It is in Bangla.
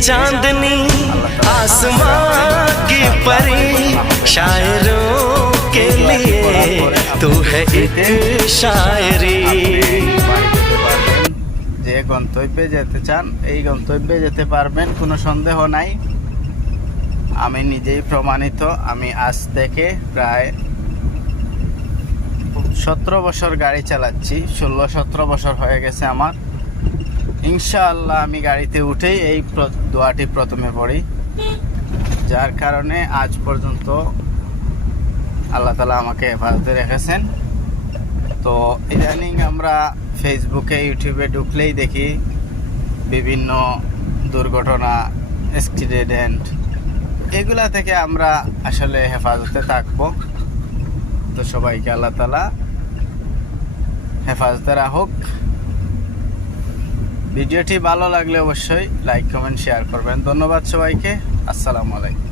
चांदनी आसमां की परी शायरों के लिए तू है एक शायरी। যে গন্তব্যে যেতে চান এই গন্তব্যে যেতে পারবেন, কোনো সন্দেহ নাই। আমি নিজেই প্রমাণিত। আমি আজ থেকে প্রায় 17 বছর গাড়ি চালাচ্ছি, 16-17 বছর হয়ে গেছে আমার। ইনশাআল্লাহ আমি গাড়িতে উঠেই এই দোয়াটি প্রথমে পড়ি, যার কারণে আজ পর্যন্ত আল্লাহ তাআলা আমাকে হেফাজতে রেখেছেন। তো ইদানিং আমরা ফেসবুকে ইউটিউবে ঢুকলেই দেখি বিভিন্ন দুর্ঘটনা, অ্যাক্সিডেন্ট, এগুলা থেকে আমরা আসলে হেফাজতে থাকবো। তো সবাইকে আল্লাহ তাআলা হেফাজতে রাখুক। ভিডিওটি ভালো লাগলে অবশ্যই লাইক, কমেন্ট, শেয়ার করবেন। ধন্যবাদ সবাইকে। আসসালামু আলাইকুম।